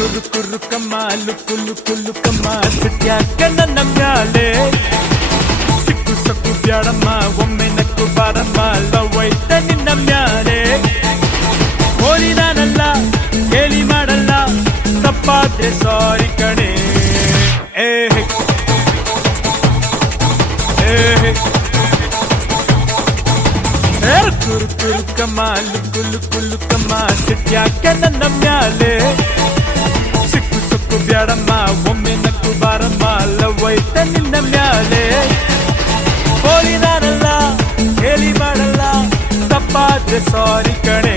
ಲುಕ್ಕಮ್ಮ ಲುಕ್ಕಮ್ಮ ಸಿಟ್ಯಾಕ ನನ್ನ ಮ್ಯಾಲೆ ಸಿಕ್ಕು ಸಕ್ಕು ಬ್ಯಾಡಮ್ಮ ಒಮ್ಮೆ ನಕ್ಕು ಬಾರಮ್ಮ ಲವ್ ಐತೆ ನಿನ್ನ ಮ್ಯಾಲೆ ಹೋಲಿ ನಾನಲ್ಲ ಹೇಳಿ ಮಾಡಲ್ಲ ತಪ್ಪಾದ್ರೆ ಸಾರಿ ಕಣೆ ಏ ಕುರುಕಮ್ಮ ಲುಕ್ಕಮ್ಮ ಸಿಟ್ಯಾಕ ನನ್ನ ಮ್ಯಾಲೆ ಸಿಕ್ಕು ಸಕ್ಕು ಬ್ಯಾಡಮ್ಮ ಒಮ್ಮೆ ನಕ್ಕು ಬಾರಮ್ಮ ಲವ್ ಐತೆ ನಿನ್ನ ಮ್ಯಾಲೆ ಹೋಲಿ ನಾನಲ್ಲ ಹೇಳಿ ಮಾಡಲ್ಲ ತಪ್ಪಾದ್ರೆ ಸಾರಿ ಕಣೆ